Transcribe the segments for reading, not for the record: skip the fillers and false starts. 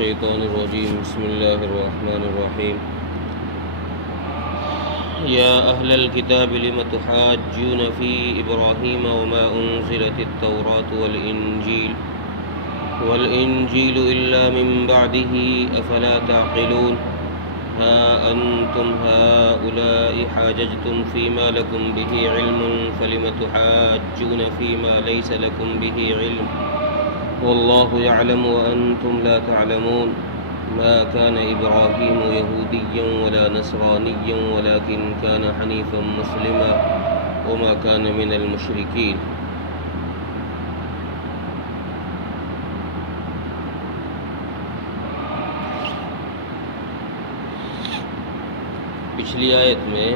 الشيطان الرجيم بسم الله الرحمن الرحيم يا أهل الكتاب لم تحاجون في إبراهيم وما أنزلت التوراة والإنجيل إلا من بعده أفلا تعقلون ها أنتم هؤلاء حاججتم فيما لكم به علم فلم تحاجون فيما ليس لكم به علم والله يعلم وأنتم لا تعلمون ما كان إبراهيم يهوديا ولا نصرانيا ولكن كان حنيفا مسلما وما كان من المشركين. پچھلی آیت میں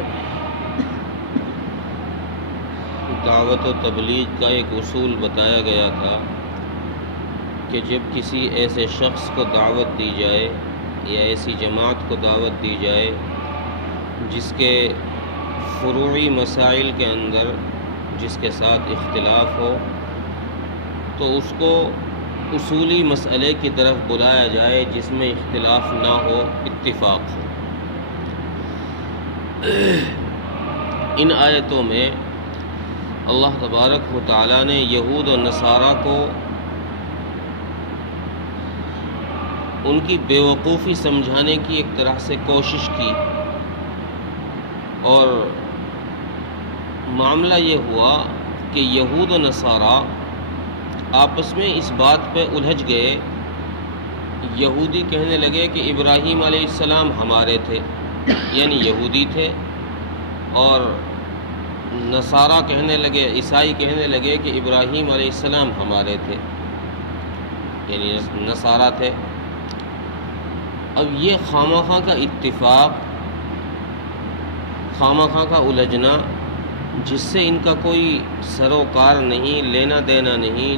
دعوت و تبلیغ کا ایک اصول بتایا گیا تھا کہ جب کسی ایسے شخص کو دعوت دی جائے یا ایسی جماعت کو دعوت دی جائے جس کے فروعی مسائل کے اندر جس کے ساتھ اختلاف ہو تو اس کو اصولی مسئلے کی طرف بلایا جائے جس میں اختلاف نہ ہو، اتفاق ہو۔ ان آیتوں میں اللہ تبارک و تعالیٰ نے یہود و نصارہ کو ان کی بیوقوفی سمجھانے کی ایک طرح سے کوشش کی، اور معاملہ یہ ہوا کہ یہود و نصارہ آپس میں اس بات پہ الجھ گئے۔ یہودی کہنے لگے کہ ابراہیم علیہ السلام ہمارے تھے، یعنی یہودی تھے، اور نصارہ کہنے لگے، عیسائی کہنے لگے کہ ابراہیم علیہ السلام ہمارے تھے، یعنی نصارہ تھے۔ اب یہ خواہ کا اتفاق، خواہ کا الجھنا جس سے ان کا کوئی سروکار نہیں، لینا دینا نہیں،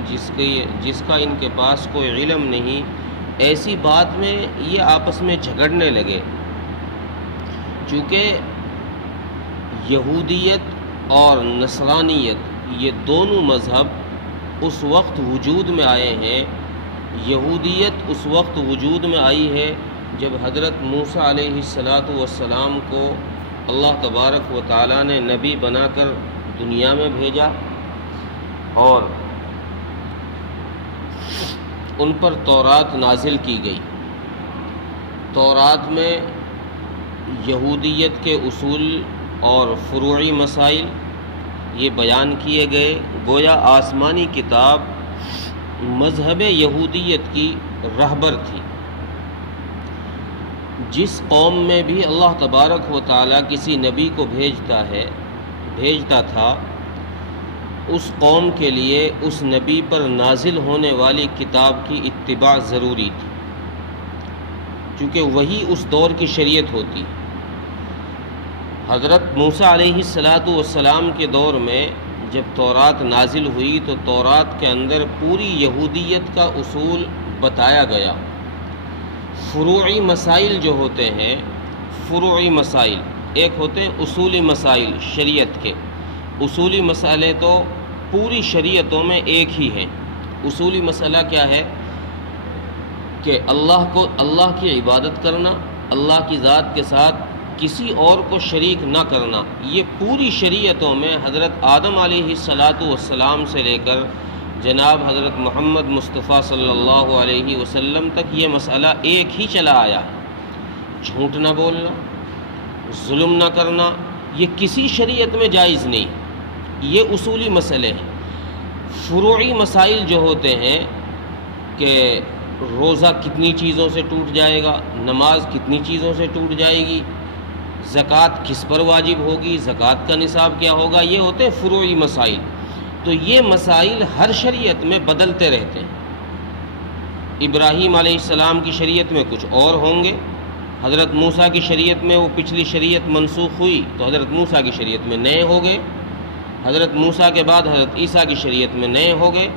جس کا ان کے پاس کوئی علم نہیں، ایسی بات میں یہ آپس میں جھگڑنے لگے۔ چونکہ یہودیت اور نصرانیت یہ دونوں مذہب اس وقت وجود میں آئے ہیں۔ یہودیت اس وقت وجود میں آئی ہے جب حضرت موسیٰ علیہ السلام کو اللہ تبارک و تعالیٰ نے نبی بنا کر دنیا میں بھیجا اور ان پر تورات نازل کی گئی۔ تورات میں یہودیت کے اصول اور فروعی مسائل یہ بیان کیے گئے، گویا آسمانی کتاب مذہب یہودیت کی رہبر تھی۔ جس قوم میں بھی اللہ تبارک و تعالیٰ کسی نبی کو بھیجتا تھا، اس قوم کے لیے اس نبی پر نازل ہونے والی کتاب کی اتباع ضروری تھی، چونکہ وہی اس دور کی شریعت ہوتی۔ حضرت موسیٰ علیہ السلام کے دور میں جب تورات نازل ہوئی تو تورات کے اندر پوری یہودیت کا اصول بتایا گیا۔ فروعی مسائل جو ہوتے ہیں، فروعی مسائل ایک ہوتے ہیں اصولی مسائل شریعت کے۔ اصولی مسئلے تو پوری شریعتوں میں ایک ہی ہیں۔ اصولی مسئلہ کیا ہے کہ اللہ کی عبادت کرنا، اللہ کی ذات کے ساتھ کسی اور کو شریک نہ کرنا۔ یہ پوری شریعتوں میں حضرت آدم علیہ السلام سے لے کر جناب حضرت محمد مصطفیٰ صلی اللہ علیہ وسلم تک یہ مسئلہ ایک ہی چلا آیا ہے۔ جھوٹ نہ بولنا، ظلم نہ کرنا، یہ کسی شریعت میں جائز نہیں۔ یہ اصولی مسئلے ہیں۔ فروعی مسائل جو ہوتے ہیں کہ روزہ کتنی چیزوں سے ٹوٹ جائے گا، نماز کتنی چیزوں سے ٹوٹ جائے گی، زکوٰۃ کس پر واجب ہوگی، زکوٰۃ کا نصاب کیا ہوگا، یہ ہوتے ہیں فروعی مسائل۔ تو یہ مسائل ہر شریعت میں بدلتے رہتے ہیں۔ ابراہیم علیہ السلام کی شریعت میں کچھ اور ہوں گے، حضرت موسیٰ کی شریعت میں وہ پچھلی شریعت منسوخ ہوئی تو حضرت موسیٰ کی شریعت میں نئے ہو گئے، حضرت موسیٰ کے بعد حضرت عیسیٰ کی شریعت میں نئے ہو گئے۔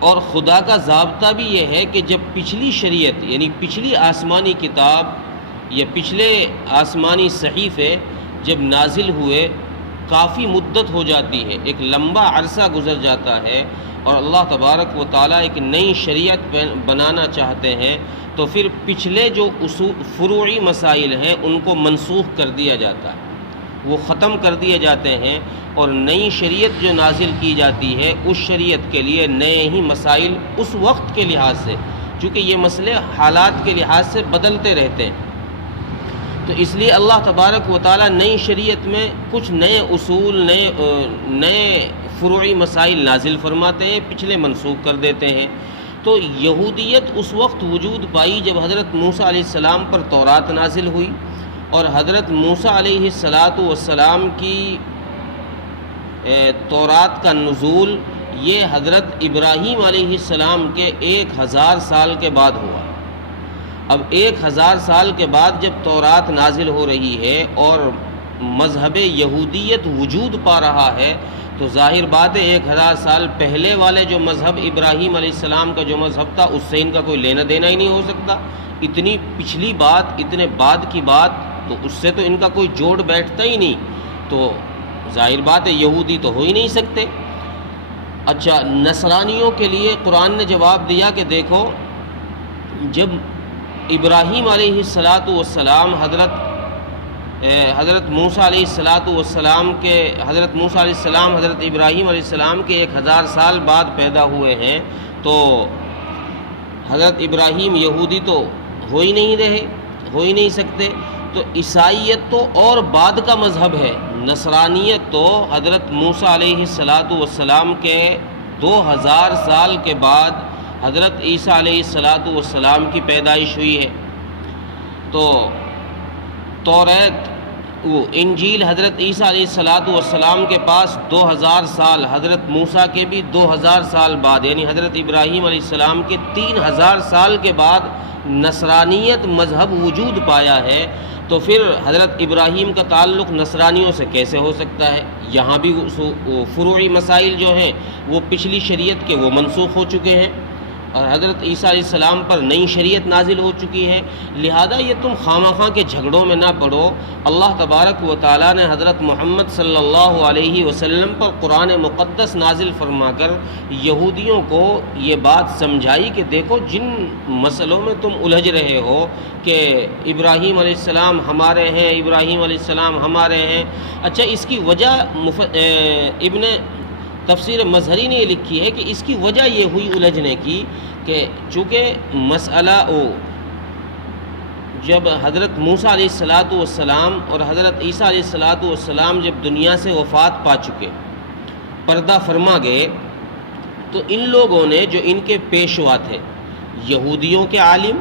اور خدا کا ضابطہ بھی یہ ہے کہ جب پچھلی شریعت یعنی پچھلی آسمانی کتاب یا پچھلے آسمانی صحیفے جب نازل ہوئے کافی مدت ہو جاتی ہے، ایک لمبا عرصہ گزر جاتا ہے، اور اللہ تبارک و تعالیٰ ایک نئی شریعت بنانا چاہتے ہیں تو پھر پچھلے جو فروعی مسائل ہیں ان کو منسوخ کر دیا جاتا ہے، وہ ختم کر دیے جاتے ہیں، اور نئی شریعت جو نازل کی جاتی ہے اس شریعت کے لیے نئے ہی مسائل اس وقت کے لحاظ سے، چونکہ یہ مسئلے حالات کے لحاظ سے بدلتے رہتے ہیں، تو اس لیے اللہ تبارک و تعالیٰ نئی شریعت میں کچھ نئے اصول، نئے فروعی مسائل نازل فرماتے ہیں، پچھلے منسوخ کر دیتے ہیں۔ تو یہودیت اس وقت وجود پائی جب حضرت موسیٰ علیہ السلام پر تورات نازل ہوئی، اور حضرت موسیٰ علیہ السلام کی تورات کا نزول یہ حضرت ابراہیم علیہ السلام کے 1000 سال کے بعد ہوا۔ اب 1000 سال کے بعد جب تورات نازل ہو رہی ہے اور مذہب یہودیت وجود پا رہا ہے تو ظاہر بات ہے 1000 سال پہلے والے جو مذہب ابراہیم علیہ السلام کا جو مذہب تھا اس سے ان کا کوئی لینا دینا ہی نہیں ہو سکتا، اتنی پچھلی بات، اتنے بعد کی بات، تو اس سے تو ان کا کوئی جوڑ بیٹھتا ہی نہیں، تو ظاہر بات ہے یہودی تو ہو ہی نہیں سکتے۔ اچھا، نصرانیوں کے لیے قرآن نے جواب دیا کہ دیکھو، جب ابراہیم علیہ السلام حضرت موسیٰ علیہ السلام حضرت ابراہیم علیہ السلام کے 1000 سال بعد پیدا ہوئے ہیں، تو حضرت ابراہیم یہودی تو ہو ہی نہیں سکتے، تو عیسائیت تو اور بعد کا مذہب ہے، نصرانیت تو حضرت موسیٰ علیہ السلام کے 2000 سال کے بعد حضرت عیسیٰ علیہ السلام کی پیدائش ہوئی ہے۔ تو توریت، انجیل حضرت عیسیٰ علیہ السلام کے پاس 2000 سال، حضرت موسیٰ کے بھی 2000 سال بعد، یعنی حضرت ابراہیم علیہ السلام کے 3000 سال کے بعد نصرانیت مذہب وجود پایا ہے، تو پھر حضرت ابراہیم کا تعلق نصرانیوں سے کیسے ہو سکتا ہے؟ یہاں بھی فروعی مسائل جو ہیں وہ پچھلی شریعت کے وہ منسوخ ہو چکے ہیں، اور حضرت عیسیٰ علیہ السلام پر نئی شریعت نازل ہو چکی ہے، لہذا یہ تم خواہ کے جھگڑوں میں نہ پڑو۔ اللہ تبارک و تعالیٰ نے حضرت محمد صلی اللہ علیہ وسلم پر قرآن مقدس نازل فرما کر یہودیوں کو یہ بات سمجھائی کہ دیکھو، جن مسئلوں میں تم الجھ رہے ہو کہ ابراہیم علیہ السلام ہمارے ہیں، ابراہیم علیہ السلام ہمارے ہیں، اچھا اس کی وجہ ابن تفسیر مظہری نے یہ لکھی ہے کہ اس کی وجہ یہ ہوئی الجھنے کی کہ چونکہ مسئلہ جب حضرت موسیٰ علیہ السلام اور حضرت عیسیٰ علیہ السلام جب دنیا سے وفات پا چکے، پردہ فرما گئے، تو ان لوگوں نے جو ان کے پیشوا تھے، یہودیوں کے عالم،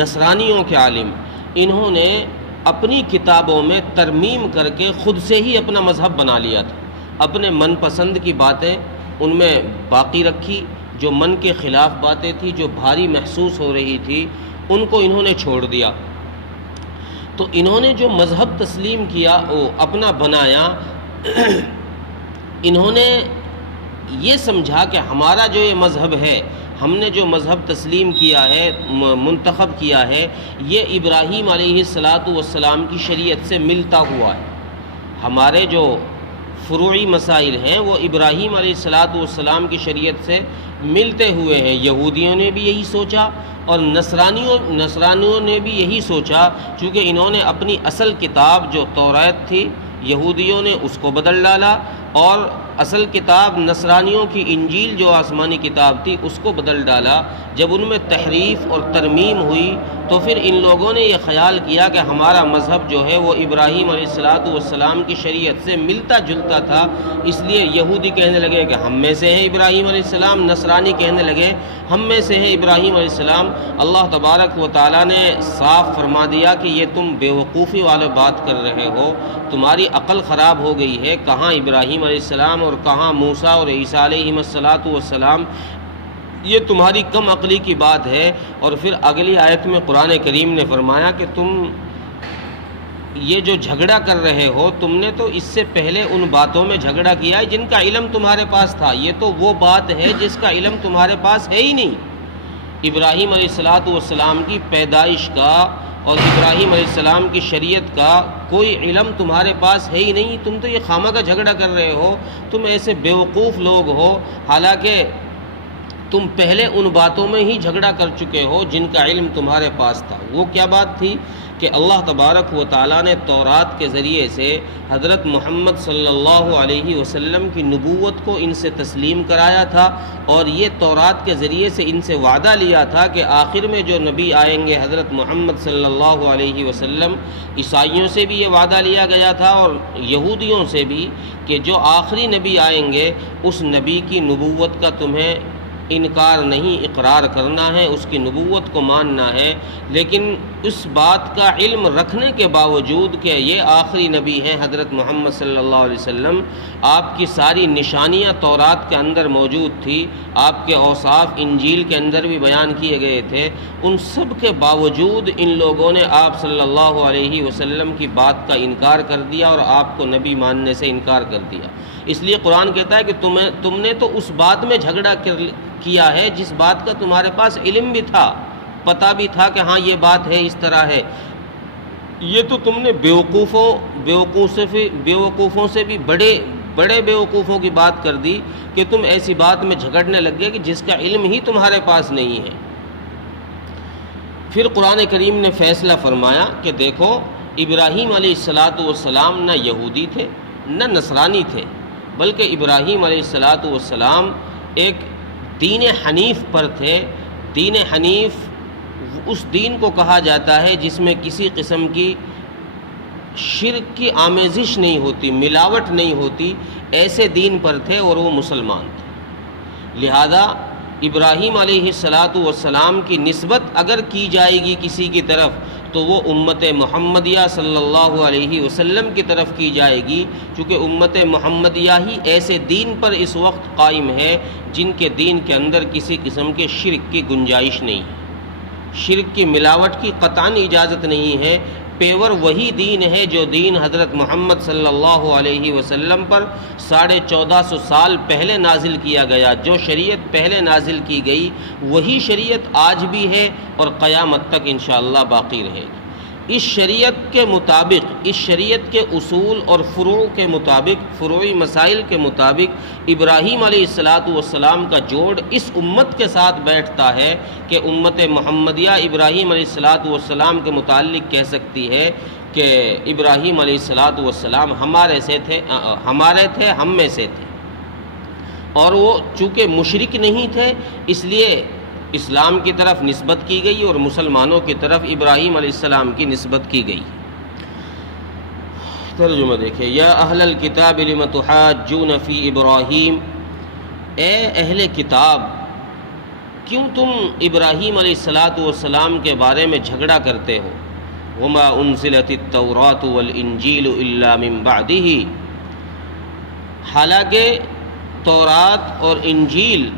نصرانیوں کے عالم، انہوں نے اپنی کتابوں میں ترمیم کر کے خود سے ہی اپنا مذہب بنا لیا تھا، اپنے من پسند کی باتیں ان میں باقی رکھی، جو من کے خلاف باتیں تھیں، جو بھاری محسوس ہو رہی تھی، ان کو انہوں نے چھوڑ دیا۔ تو انہوں نے جو مذہب تسلیم کیا وہ اپنا بنایا، انہوں نے یہ سمجھا کہ ہمارا جو یہ مذہب ہے، ہم نے جو مذہب تسلیم کیا ہے، منتخب کیا ہے، یہ ابراہیم علیہ السلام کی شریعت سے ملتا ہوا ہے۔ ہمارے جو فروعی مسائل ہیں وہ ابراہیم علیہ السلام کی شریعت سے ملتے ہوئے ہیں۔ یہودیوں نے بھی یہی سوچا اور نصرانیوں نے بھی یہی سوچا، چونکہ انہوں نے اپنی اصل کتاب جو توریت تھی، یہودیوں نے اس کو بدل ڈالا، اور اصل کتاب نصرانیوں کی انجیل جو آسمانی کتاب تھی اس کو بدل ڈالا۔ جب ان میں تحریف اور ترمیم ہوئی تو پھر ان لوگوں نے یہ خیال کیا کہ ہمارا مذہب جو ہے وہ ابراہیم علیہ السلام کی شریعت سے ملتا جلتا تھا، اس لیے یہودی کہنے لگے کہ ہم میں سے ہیں ابراہیم علیہ السلام، نصرانی کہنے لگے ہم میں سے ہیں ابراہیم علیہ السلام۔ اللہ تبارک و تعالیٰ نے صاف فرما دیا کہ یہ تم بیوقوفی والے بات کر رہے ہو، تمہاری عقل خراب ہو گئی ہے، کہاں ابراہیم علیہ السلام اور کہاں موسیٰ اور عیسیٰ علیہ السلام، یہ تمہاری کم عقلی کی بات ہے۔ اور پھر اگلی آیت میں قرآن کریم نے فرمایا کہ تم یہ جو جھگڑا کر رہے ہو، تم نے تو اس سے پہلے ان باتوں میں جھگڑا کیا ہے جن کا علم تمہارے پاس تھا، یہ تو وہ بات ہے جس کا علم تمہارے پاس ہے ہی نہیں۔ ابراہیم علیہ السلام کی پیدائش کا اور ابراہیم علیہ السلام کی شریعت کا کوئی علم تمہارے پاس ہے ہی نہیں، تم تو یہ خامہ کا جھگڑا کر رہے ہو، تم ایسے بیوقوف لوگ ہو۔ حالانکہ تم پہلے ان باتوں میں ہی جھگڑا کر چکے ہو جن کا علم تمہارے پاس تھا۔ وہ کیا بات تھی کہ اللہ تبارک و تعالیٰ نے تورات کے ذریعے سے حضرت محمد صلی اللہ علیہ وسلم کی نبوت کو ان سے تسلیم کرایا تھا، اور یہ تورات کے ذریعے سے ان سے وعدہ لیا تھا کہ آخر میں جو نبی آئیں گے حضرت محمد صلی اللہ علیہ وسلم، عیسائیوں سے بھی یہ وعدہ لیا گیا تھا اور یہودیوں سے بھی، کہ جو آخری نبی آئیں گے اس نبی کی نبوت کا تمہیں انکار نہیں، اقرار کرنا ہے، اس کی نبوت کو ماننا ہے۔ لیکن اس بات کا علم رکھنے کے باوجود کہ یہ آخری نبی ہیں حضرت محمد صلی اللہ علیہ وسلم، آپ کی ساری نشانیاں تورات کے اندر موجود تھی، آپ کے اوصاف انجیل کے اندر بھی بیان کیے گئے تھے، ان سب کے باوجود ان لوگوں نے آپ صلی اللہ علیہ وسلم کی بات کا انکار کر دیا اور آپ کو نبی ماننے سے انکار کر دیا۔ اس لیے قرآن کہتا ہے کہ تم نے تو اس بات میں جھگڑا کیا ہے جس بات کا تمہارے پاس علم بھی تھا، پتہ بھی تھا کہ ہاں یہ بات ہے، اس طرح ہے۔ یہ تو تم نے بیوقوفوں سے بھی بڑے بیوقوفوں کی بات کر دی کہ تم ایسی بات میں جھگڑنے لگ گئے کہ جس کا علم ہی تمہارے پاس نہیں ہے۔ پھر قرآن کریم نے فیصلہ فرمایا کہ دیکھو، ابراہیم علیہ السلام نہ یہودی تھے نہ نصرانی تھے، بلکہ ابراہیم علیہ السلام ایک دین حنیف پر تھے۔ دین حنیف اس دین کو کہا جاتا ہے جس میں کسی قسم کی شرک کی آمیزش نہیں ہوتی، ملاوٹ نہیں ہوتی، ایسے دین پر تھے اور وہ مسلمان تھے۔ لہذا ابراہیم علیہ السلام کی نسبت اگر کی جائے گی کسی کی طرف تو وہ امت محمدیہ صلی اللہ علیہ وسلم کی طرف کی جائے گی، چونکہ امت محمدیہ ہی ایسے دین پر اس وقت قائم ہے جن کے دین کے اندر کسی قسم کے شرک کی گنجائش نہیں ہے، شرک کی ملاوٹ کی قطعاً اجازت نہیں ہے۔ پیور وہی دین ہے جو دین حضرت محمد صلی اللہ علیہ وسلم پر 1450 سال پہلے نازل کیا گیا، جو شریعت پہلے نازل کی گئی وہی شریعت آج بھی ہے اور قیامت تک انشاءاللہ باقی رہے گی۔ اس شریعت کے مطابق، اس شریعت کے اصول اور فروع کے مطابق، فروعی مسائل کے مطابق ابراہیم علیہ السلام کا جوڑ اس امت کے ساتھ بیٹھتا ہے کہ امت محمدیہ ابراہیم علیہ السلام کے متعلق کہہ سکتی ہے کہ ابراہیم علیہ السلام ہمارے تھے، ہم میں سے تھے، اور وہ چونکہ مشرک نہیں تھے اس لیے اسلام کی طرف نسبت کی گئی اور مسلمانوں کی طرف ابراہیم علیہ السلام کی نسبت کی گئی۔ ترجمہ دیکھیں، یا اہل الکتاب لم تحاجون فی ابراہیم، اے اہل کتاب کیوں تم ابراہیم علیہ السلام کے بارے میں جھگڑا کرتے ہو؟ وما انزلت التوراۃ والانجیل الا من بعدہ، حالانکہ تورات اور انجیل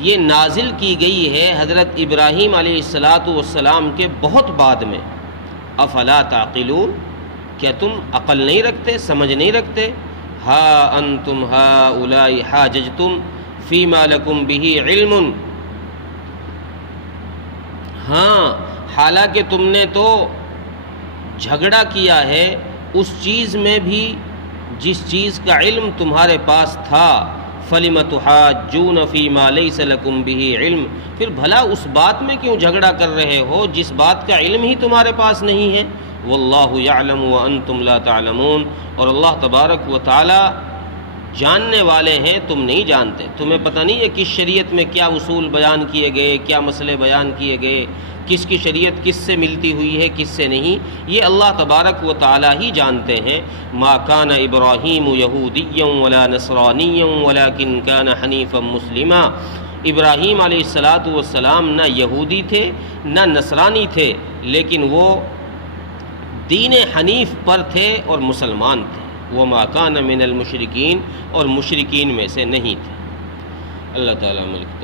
یہ نازل کی گئی ہے حضرت ابراہیم علیہ السلام کے بہت بعد میں۔ افلا تعقلون، کیا تم عقل نہیں رکھتے، سمجھ نہیں رکھتے؟ ہا انتم ہؤلاء حاججتم فیما لکم بہ علم، ہاں حالانکہ تم نے تو جھگڑا کیا ہے اس چیز میں بھی جس چیز کا علم تمہارے پاس تھا۔ فَلِمَ تُحَاجُّونَ فِي مَا لَيْسَ لَكُمْ بِهِ علم، پھر بھلا اس بات میں کیوں جھگڑا کر رہے ہو جس بات کا علم ہی تمہارے پاس نہیں ہے؟ وَاللَّهُ يَعْلَمُ وَأَنْتُمْ لَا تَعْلَمُونَ، اور اللہ تبارک و تعالی جاننے والے ہیں، تم نہیں جانتے۔ تمہیں پتہ نہیں ہے کس شریعت میں کیا اصول بیان کیے گئے، کیا مسئلے بیان کیے گئے، کس کی شریعت کس سے ملتی ہوئی ہے، کس سے نہیں، یہ اللہ تبارک و تعالی ہی جانتے ہیں۔ ما کان ابراہیم یہودیا ولا نصرانیا ولکن کان حنیفا مسلما، ابراہیم علیہ السلام نہ یہودی تھے نہ نصرانی تھے، لیکن وہ دین حنیف پر تھے اور مسلمان تھے۔ وما کان من المشرکین، اور مشرکین میں سے نہیں تھے۔ اللہ تعالیٰ ملک